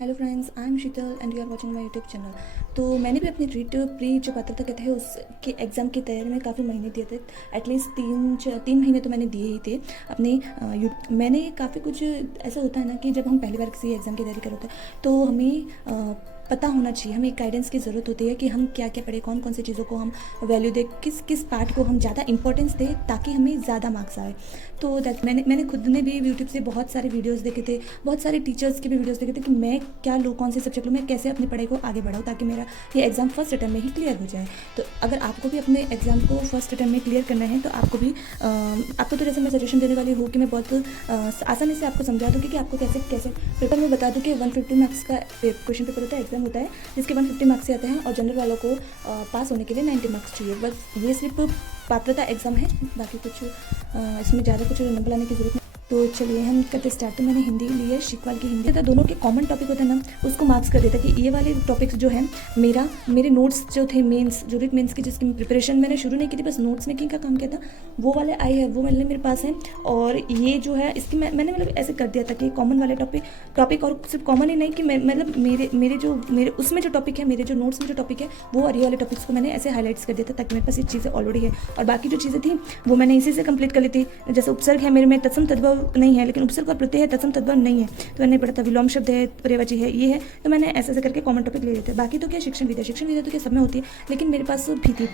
Hello friends, I am Sheetal and you are watching my YouTube channel. तो मैंने भी अपनी रीट प्री जो पात्रता कहते हैं उसके एग्ज़ाम की तैयारी में काफ़ी महीने दिए थे। एटलीस्ट तीन महीने तो मैंने दिए ही थे अपने मैंने काफ़ी कुछ ऐसा होता है ना कि जब हम पहली बार किसी एग्ज़ाम की तैयारी कर होते हैं तो हमें पता होना चाहिए, हमें एक गाइडेंस की ज़रूरत होती है कि हम क्या क्या पढ़ें, कौन कौन सी चीज़ों को हम वैल्यू दें, किस किस पार्ट को हम ज़्यादा इंपॉर्टेंस दें ताकि हमें ज़्यादा मार्क्स आए। तो दैट मैंने खुद ने भी यूट्यूब से बहुत सारे वीडियोस देखे थे, बहुत सारे टीचर्स के भी वीडियोस देखे थे कि मैं क्या लूँ, कौन से सब्जेक्ट लूँ, मैं कैसे अपनी पढ़ाई को आगे बढ़ाऊँ ताकि मेरा ये एग्ज़ाम फर्स्ट अटैम्प्ट में ही क्लियर हो जाए। तो अगर आपको भी अपने एग्ज़ाम को फर्स्ट अटैम्प्ट में क्लियर करना है तो आपको तो जैसे मैं सजेशन देने वाली हूँ कि मैं बहुत आसानी से आपको समझा दूँगी कि आपको कैसे कैसे पेपर में बता दूँ कि 150 मार्क्स का क्वेश्चन पेपर होता है, एग्जाम होता है जिसके 150 मार्क्स से आते हैं और जनरल वालों को पास होने के लिए 90 मार्क्स चाहिए। बस ये सिर्फ पात्रता एग्ज़ाम है, बाकी कुछ इसमें ज़्यादा कुछ नंबर लाने की जरूरत नहीं। तो चलिए हम करते स्टार्ट। तो मैंने हिंदी ली है, शिकवाल की हिंदी था, दोनों के कॉमन टॉपिक होता है ना उसको मार्क्स कर देता कि ये वाले टॉपिक्स जो है मेरे नोट्स जो थे मेंस जो भी मेंस की जिसकी प्रिपरेशन मैंने शुरू नहीं की थी, बस नोट्स मेकिंग का काम किया था, वो वाले आए हैं, वो मेरे पास हैं। और ये जो है इसकी मैंने मतलब ऐसे कर दिया था कि कॉमन वाले टॉपिक और सिर्फ कॉमन ही नहीं कि मतलब मेरे उसमें जो टॉपिक है, मेरे जो नोट्स में जो टॉपिक है वो और ये वाले टॉपिक्स को मैंने ऐसे हाईलाइट्स कर दिया था ताकि मेरे पास ये चीज़ें ऑलरेडी है और बाकी जो चीज़ें थी वो मैंने इसी से कंप्लीट कर ली थी। जैसे उपसर्ग है मेरे में, तत्सम तद्भव नहीं है, लेकिन उपसर्ग और प्रत्यय है, तत्सम तद्भव नहीं है तो मैंने पढ़ा था। विलोम शब्द है, पर्यायवाची है, ये है, तो मैंने ऐसे ऐसे करके कॉमन टॉपिक ले लेते हैं। बाकी तो क्या शिक्षण विद्या तो क्या सब में होती है, लेकिन मेरे पास भी थी।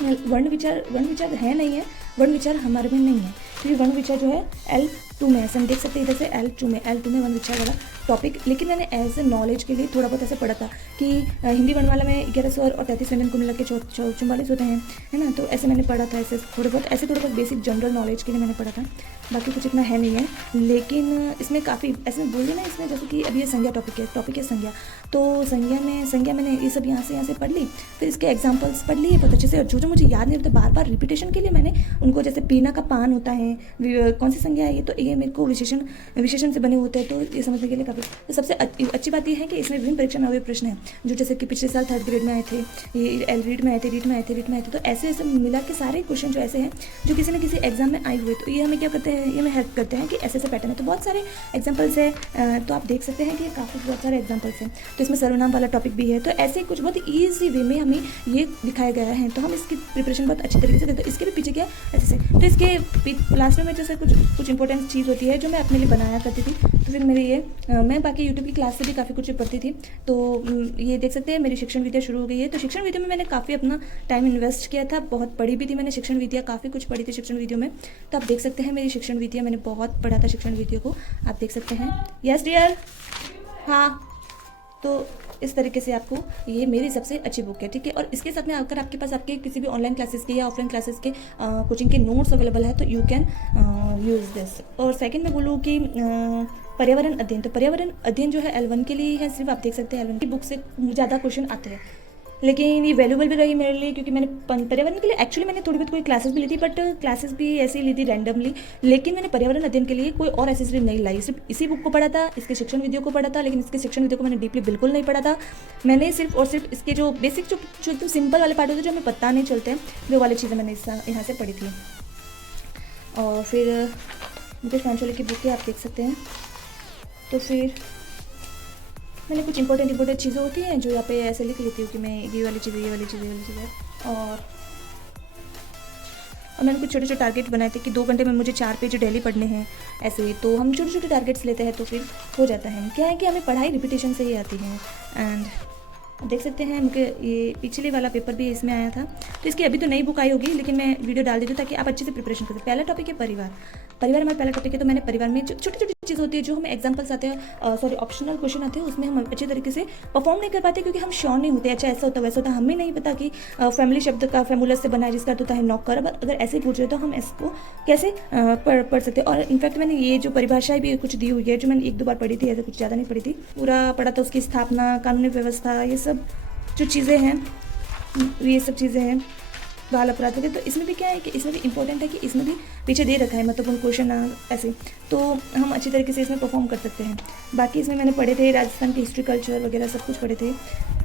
वर्ण विचार है नहीं है, वर्ण विचार हमारे में नहीं है क्योंकि वर्ण विचार जो है L2 में, ऐसे हम देख सकते हैं इधर से L2 में वर्ण विचार वाला टॉपिक। लेकिन मैंने एज ए नॉलेज के लिए थोड़ा बहुत ऐसे पढ़ा था कि हिंदी वर्णमाला में 11 स्वर और 33 व्यंजन को मिला के 44 होते हैं, है ना। तो ऐसे मैंने पढ़ा था, ऐसे थोड़े बहुत बेसिक जनरल नॉलेज के लिए मैंने पढ़ा था। बाकी कुछ इतना है नहीं है, लेकिन इसमें काफ़ी ऐसे बोलिए ना, इसमें जैसे कि अभी ये संज्ञा टॉपिक है संज्ञा। तो संज्ञा मैंने ये सब यहाँ से पढ़ ली, फिर इसके एग्जाम्पल्स पढ़ लिए बहुत अच्छे से। और जो मुझे याद नहीं होता बार रिपीटेशन के लिए मैंने उनको, जैसे पीना का पान होता है, कौन सी संज्ञा है ये, तो ये मेरे को विशेषण से बने होते हैं, तो ये समझने के लिए काफ़ी। तो सबसे अच्छी बात यह है कि इसमें विभिन्न परीक्षा में हुए प्रश्न हैं जो जैसे कि पिछले साल 3rd ग्रेड में आए थे, ये रीट में आए थे। तो ऐसे मिला के सारे क्वेश्चन जो ऐसे हैं जो किसी न किसी एग्जाम में आए हुए, तो ये हमें क्या करते हैं, ये हमें हेल्प करते हैं कि ऐसे पैटर्न है। तो बहुत सारे एग्जाम्पल्स है, तो आप देख सकते हैं कि काफ़ी बहुत सारे एग्जाम्पल्स हैं। तो इसमें सर्वनाम वाला टॉपिक भी है, तो ऐसे कुछ बहुत ईजी वे में हमें ये दिखाया गया है, तो हम इसकी प्रिपरेशन बहुत अच्छी तरीके से देते हैं। इसके भी पीछे क्या ऐसे से, तो इसके लास्ट में जैसे कुछ इंपॉर्टेंट चीज़ होती है जो मैं अपने लिए बनाया करती थी। तो फिर मेरे ये मैं बाकी यूट्यूब की क्लास से भी काफ़ी कुछ पढ़ती थी। तो ये देख सकते हैं मेरी शिक्षण विद्या शुरू हो गई है। तो शिक्षण विद्या में मैंने काफ़ी अपना टाइम इन्वेस्ट किया था, बहुत पढ़ी भी थी मैंने शिक्षण विद्या, काफ़ी कुछ पढ़ी थी शिक्षण विद्या में। तो आप देख सकते हैं मेरी शिक्षण विद्या, मैंने बहुत पढ़ा था शिक्षण विद्या को, आप देख सकते हैं। यस डियर, हाँ। तो इस तरीके से आपको ये मेरी सबसे अच्छी बुक है, ठीक है। और इसके साथ में अगर आपके पास आपके किसी भी ऑनलाइन क्लासेस के या ऑफलाइन क्लासेस के कोचिंग के नोट्स अवेलेबल है तो यू कैन यूज़ दिस। और सेकंड मैं बोलूँ कि पर्यावरण अध्ययन, तो पर्यावरण अध्ययन जो है L1 के लिए है, सिर्फ आप देख सकते हैं L1 की बुक से ज़्यादा क्वेश्चन आते हैं, लेकिन ये वैल्यूबल भी रही मेरे लिए क्योंकि मैंने पर्यावरण के लिए एक्चुअली मैंने थोड़ी बहुत कोई क्लासेस भी ली थी, बट क्लासेस भी ऐसे ही ली थी रैंडमली। लेकिन मैंने पर्यावरण अध्ययन के लिए कोई और एसेसरी नहीं लाई, सिर्फ इसी बुक को पढ़ा था, इसके शिक्षण विधियों को पढ़ा था, लेकिन इसके शिक्षण विधियों को मैंने डीपली बिल्कुल नहीं पढ़ा था। मैंने सिर्फ और सिर्फ इसके जो बेसिक जो एकदम सिंपल वाले पार्ट होते हैं जो हमें पता नहीं चलते हैं, वो वाली चीज़ें मैंने यहाँ से पढ़ी थी। और फिर मुकेश पांचोली की बुक है, आप देख सकते हैं। तो फिर मैंने कुछ इंपॉर्टेंट चीज़ें होती हैं जो यहाँ पे ऐसे लिख लेती हूँ कि मैं ये वाली चीज़ें। और मैंने कुछ छोटे टारगेट बनाए थे कि 2 घंटे में मुझे 4 पेज डेली पढ़ने हैं ऐसे। तो हम छोटे टारगेट्स लेते हैं तो फिर हो जाता है। क्या है कि हमें पढ़ाई रिपीटेशन से ही आती है। एंड देख सकते हैं मुझे ये पिछले वाला पेपर भी इसमें आया था, तो इसकी अभी तो नई बुक आई होगी, लेकिन मैं वीडियो डाल देती हूँ ताकि आप अच्छे से प्रिपरेशन करें। पहला टॉपिक है परिवार हमारा पहला टॉपिक है। तो मैंने परिवार में जो छोटी चीज़ होती है जो हमें एग्जाम्पल्स आते हैं, सॉरी ऑप्शनल क्वेश्चन आते हैं, उसमें हम अच्छे तरीके से परफॉर्म नहीं कर पाते क्योंकि हम श्योर नहीं होते, अच्छा ऐसा होता वैसा होता, हमें नहीं पता कि फैमिली शब्द का फैमुलस से बना है जिसका अर्थ होता है नौकर। अब अगर ऐसे ही पूछ रहे तो हम इसको कैसे पढ़ सकते हैं। और इनफैक्ट मैंने ये जो परिभाषाएं भी कुछ दी हुई है जो मैंने 1-2 बार पढ़ी थी, ऐसे कुछ ज़्यादा नहीं पढ़ी थी, पूरा पढ़ा था। उसकी स्थापना, कानूनी व्यवस्था, ये सब जो चीज़ें हैं, ये सब चीज़ें हैं, बाल अपराध वगैरह। तो इसमें भी क्या है कि इसमें भी इंपॉर्टेंट है कि इसमें भी पीछे दे रखा है महत्वपूर्ण क्वेश्चन ऐसे, तो हम अच्छी तरीके से इसमें परफॉर्म कर सकते हैं। बाकी इसमें मैंने पढ़े थे राजस्थान की हिस्ट्री, कल्चर वगैरह सब कुछ पढ़े थे।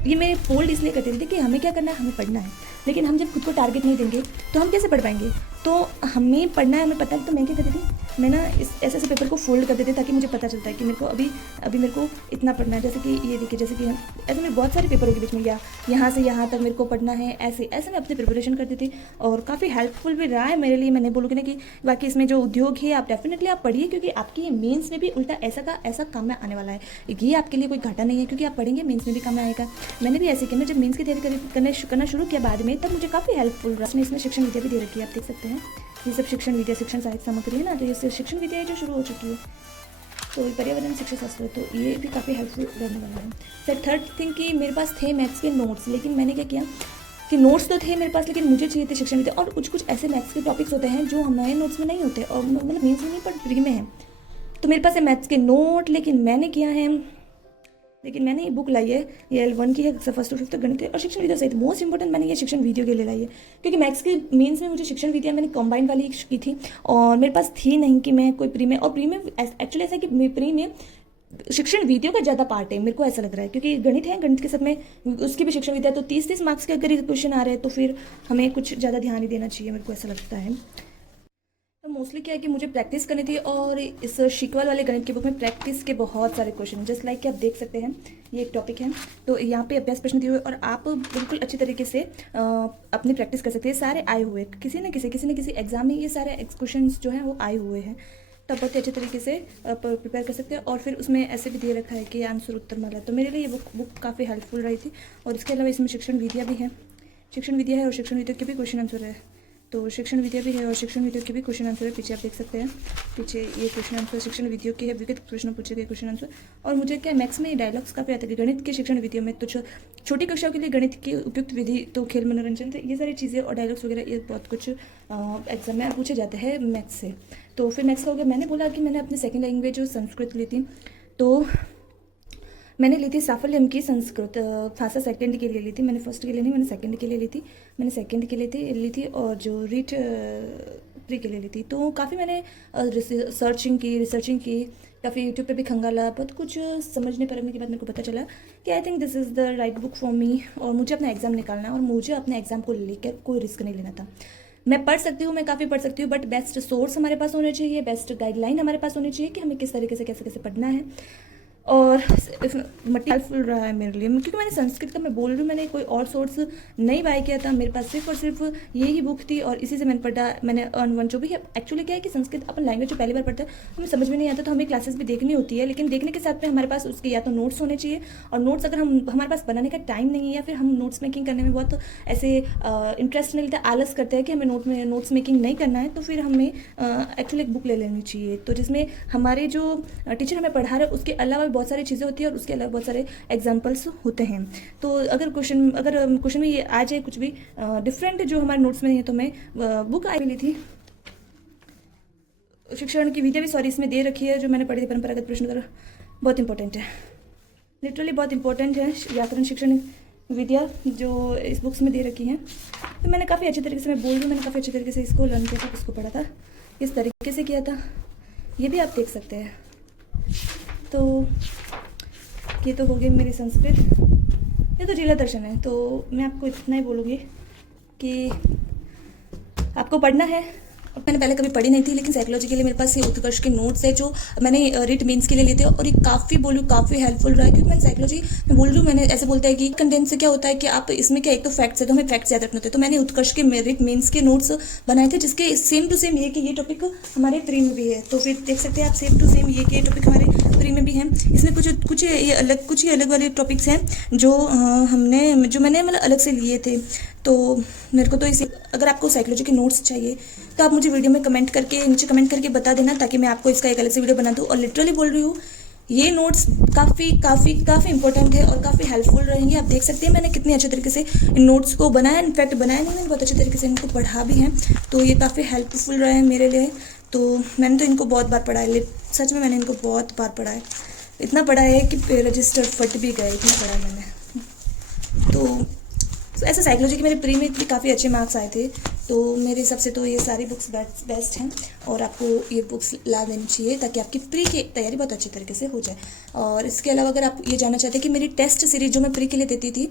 ये मैं फोल्ड इसलिए करती थी कि हमें क्या करना है, हमें पढ़ना है, लेकिन हम जब खुद को टारगेट नहीं देंगे तो हम कैसे पढ़ पाएंगे। तो हमें पढ़ना है, हमें पता है। तो मैं क्या करती थी, मैं ना इस ऐसे ऐसे पेपर को फोल्ड कर देती ताकि मुझे पता चलता है कि मेरे को अभी मेरे को इतना पढ़ना है। जैसे कि ये देखिए, जैसे कि ऐसे में बहुत सारे पेपरों के बीच में, या यहाँ से यहाँ तक मेरे को पढ़ना है, ऐसे ऐसे मैं अपनी प्रिपरेशन करती थी और काफ़ी हेल्पफुल भी रहा है मेरे लिए। मैं नहीं बोलूँगी ना कि बाकी इसमें जो उद्योग है आप डेफिनेटली आप पढ़िए, क्योंकि आपकी ये मेंस में भी उल्टा ऐसा का ऐसा काम में आने वाला है। ये आपके लिए कोई घाटा नहीं है, क्योंकि आप पढ़ेंगे मेंस में भी काम में आएगा। मैंने भी ऐसे किया, मैं जब मेंस की तैयारी करना शुरू किया बाद में, तब मुझे काफ़ी हेल्पफुल रहा। इसमें शिक्षण विद्या भी दे रखी है, आप देख सकते हैं। ये सब शिक्षण विद्या, शिक्षण साहित्य सामग्री है ना, तो ये शिक्षण विद्या है जो शुरू हो चुकी है। तो पर्यावरण शिक्षा शास्त्र, तो ये भी काफ़ी हेल्पफुल रहने वाला है। फिर थर्ड थिंग कि मेरे पास थे मैथ्स के नोट्स, लेकिन मैंने क्या किया कि नोट्स तो थे मेरे पास, लेकिन मुझे चाहिए थे शिक्षण विद्या। और कुछ ऐसे मैथ्स के टॉपिक्स होते हैं जो हमारे नोट्स में नहीं होते, और मतलब मेंस में नहीं पर प्री में है। तो मेरे पास है मैथ्स के नोट, लेकिन मैंने ये बुक लाई है, ये L1 की है, 1st to 5th गणित और शिक्षण विद्या सहित। मोस्ट इंपॉर्टेंट मैंने ये शिक्षण वीडियो के लिए लाई है, क्योंकि मैथ्स के मेंस में मुझे शिक्षण विद्या मैंने कंबाइंड वाली की थी, और मेरे पास थी नहीं कि मैं कोई प्री में, और प्री में एक्चुअली ऐसा है कि प्री में शिक्षण विद्या का ज़्यादा पार्ट है, मेरे को ऐसा लग रहा है, क्योंकि गणित है, गणित के साथ में उसकी भी शिक्षण विद्या। तो 30 मार्क्स के अगर क्वेश्चन आ रहे हैं तो फिर हमें कुछ ज़्यादा ध्यान ही देना चाहिए, मेरे को ऐसा लगता है। तो मोस्टली क्या है कि मुझे प्रैक्टिस करनी थी, और इस शिकवल वाले गणित की बुक में प्रैक्टिस के बहुत सारे क्वेश्चन, जस्ट लाइक कि आप देख सकते हैं ये एक टॉपिक है, तो यहाँ पे अभ्यास प्रश्न दिए हुए, और आप बिल्कुल अच्छी तरीके से अपनी प्रैक्टिस कर सकते हैं। सारे आए हुए किसी न किसी एग्जाम में ये सारे क्वेश्चन जो हैं वो आए हुए हैं, तब बहुत ही अच्छे तरीके से प्रिपेयर कर सकते हैं। और फिर उसमें ऐसे भी दे रखा है कि आंसर उत्तर माला, तो मेरे लिए ये बुक काफ़ी हेल्पफुल रही थी। और इसके अलावा इसमें शिक्षण विद्या भी है, शिक्षण विद्या है और शिक्षण विद्या के भी क्वेश्चन आंसर है। तो शिक्षण विद्या भी है और शिक्षण विद्या के भी क्वेश्चन आंसर है। पीछे आप देख सकते हैं, पीछे ये क्वेश्चन आंसर शिक्षण विद्या के है, विविध प्रश्न पूछे गए क्वेश्चन आंसर। और मुझे क्या मैथ्स में डायलॉग्स काफ़ी आते थे, गणित के शिक्षण विद्या में तो छोटी कक्षाओं के लिए गणित की उपयुक्त विधि, तो खेल मनोरंजन, तो ये सारी चीज़ें और डायलॉग्स वगैरह ये बहुत कुछ एग्जाम में पूछे जाते हैं मैथ्स से। तो फिर मैथ्स का हो गया। मैंने बोला कि मैंने अपनी सेकेंड लैंग्वेज संस्कृत ली थी, तो मैंने ली थी साफल्यम की संस्कृत, फासा सेकंड के लिए ली थी, मैंने फर्स्ट के लिए नहीं, मैंने सेकंड के लिए ली थी, मैंने सेकंड के लिए ली थी, और जो रीट प्री के लिए ली थी। तो काफ़ी मैंने रिसर्चिंग की, काफ़ी यूट्यूब पे भी खंगाला, बहुत कुछ समझने परखने के बाद मेरे को पता चला कि I think this is the right book for me, और मुझे अपना एग्ज़ाम निकालना है, और मुझे अपने एग्ज़ाम को लेकर कोई रिस्क नहीं लेना था। मैं पढ़ सकती हूँ, मैं काफ़ी पढ़ सकती हूँ, बट बेस्ट सोर्स हमारे पास होने चाहिए, बेस्ट गाइडलाइन हमारे पास होनी चाहिए कि हमें किस तरीके से कैसे पढ़ना है। और हेल्पफुल रहा है मेरे लिए, क्योंकि मैंने संस्कृत का, मैं बोल रही हूँ, मैंने कोई और सोर्स नहीं बाय किया था, मेरे पास सिर्फ और सिर्फ यही बुक थी, और इसी से मैंने पढ़ा। मैंने अर्न वन जो भी है, एक्चुअली क्या है कि संस्कृत अपन लैंग्वेज जो पहली बार पढ़ते हैं हमें समझ में नहीं आता, तो हमें क्लासेस भी देखनी होती है, लेकिन देखने के साथ में हमारे पास उसके या तो नोट्स होने चाहिए, और नोट्स अगर हमारे पास बनाने का टाइम नहीं है, या फिर हम नोट्स मेकिंग करने में बहुत ऐसे इंटरेस्ट नहीं लेते, आलस करते हैं कि हमें नोट्स मेकिंग नहीं करना है, तो फिर हमें एक्चुअली एक बुक ले लेनी चाहिए, तो जिसमें हमारे जो टीचर हमें पढ़ा रहे हैं उसके अलावा बहुत सारी चीज़ें होती है, और उसके अलावा बहुत सारे एग्जाम्पल्स होते हैं। तो अगर क्वेश्चन में ये आ जाए कुछ भी डिफरेंट जो हमारे नोट्स में नहीं है, तो मैं बुक आई ली थी शिक्षण की विद्या भी, सॉरी, इसमें दे रखी है, जो मैंने पढ़ी थी परंपरागत प्रश्न उत्तर, बहुत इंपॉर्टेंट है, लिटरली बहुत इंपॉर्टेंट है व्याकरण शिक्षण विद्या जो इस बुक्स में दे रखी है। तो मैंने काफ़ी अच्छे तरीके से, मैं बोल रही हूँ, मैंने काफ़ी अच्छे तरीके से इसको लर्न किया था, इसको पढ़ा था, इस तरीके से किया था, ये भी आप देख सकते हैं। तो ये तो हो गई मेरी संस्कृत, ये तो जिला दर्शन है। तो मैं आपको इतना ही बोलूँगी कि आपको पढ़ना है। मैंने पहले कभी पढ़ी नहीं थी, लेकिन साइकोलॉजी के लिए मेरे पास ये उत्कर्ष के नोट्स है जो मैंने रीट मेंस के लिए लिए थे, और ये काफ़ी हेल्पफुल रहा है, क्योंकि मैंने साइकोलॉजी मैं बोल रही हूँ, मैंने ऐसे बोलता है कि कंटेंट से क्या होता है कि आप इसमें क्या, एक तो फैक्ट्स है, तो हमें फैक्ट्स याद रखने होते हैं। तो मैंने उत्कर्ष के रीट मेंस के नोट्स बनाए थे, जिसके सेम टू सेम ये कि ये टॉपिक हमारे प्री में भी है, तो फिर देख सकते हैं आप, सेम टू सेम ये कि ये टॉपिक हमारे प्री में भी है। इसमें कुछ ही अलग वाले टॉपिक्स हैं जो मैंने मतलब अलग से लिए थे। तो मेरे को तो इसी, अगर आपको साइकोलॉजी के नोट्स चाहिए तो आप मुझे वीडियो में नीचे कमेंट करके बता देना, ताकि मैं आपको इसका एक अलग से वीडियो बना दूँ। और लिटरली बोल रही हूँ, ये नोट्स काफ़ी इंपॉर्टेंट है और काफ़ी हेल्पफुल रहेंगे। आप देख सकते हैं मैंने कितने अच्छे तरीके से इन नोट्स को बनाया, इनफैक्ट बनाया नहीं, मैंने बहुत अच्छे तरीके से इनको पढ़ा भी है, तो ये काफ़ी हेल्पफुल रहा है मेरे लिए। तो मैंने तो इनको बहुत बार पढ़ा है, सच में मैंने इनको बहुत बार पढ़ा है, इतना पढ़ा है कि रजिस्टर फट भी गए, इतना पढ़ा है मैंने। तो ऐसे साइकोलॉजी की मेरे प्री में भी काफ़ी अच्छे मार्क्स आए थे, तो मेरे हिसाब से तो ये सारी बुक्स बेस्ट हैं और आपको ये बुक्स ला देनी चाहिए ताकि आपकी प्री की तैयारी बहुत अच्छी तरीके से हो जाए। और इसके अलावा अगर आप ये जानना चाहते हैं कि मेरी टेस्ट सीरीज़ जो मैं प्री के लिए देती थी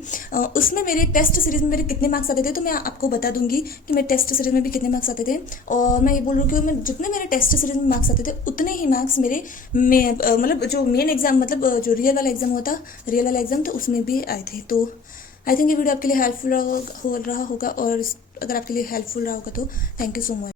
उसमें मेरे टेस्ट सीरीज़ में मेरे कितने मार्क्स आते थे, तो मैं आपको बता दूंगी कि मेरे टेस्ट सीरीज़ में भी कितने मार्क्स आते थे। और मैं ये बोल रही हूँ कि मैं जितने मेरे टेस्ट सीरीज़ में मार्क्स आते थे उतने ही मार्क्स मेरे मतलब जो मेन एग्ज़ाम मतलब जो रियल वाला एग्ज़ाम होता, रियल वाला एग्ज़ाम, तो उसमें भी आए थे। तो आई थिंक ये वीडियो आपके लिए हेल्पफुल हो रहा होगा और अगर आपके लिए हेल्पफुल रहा होगा तो थैंक यू सो मच।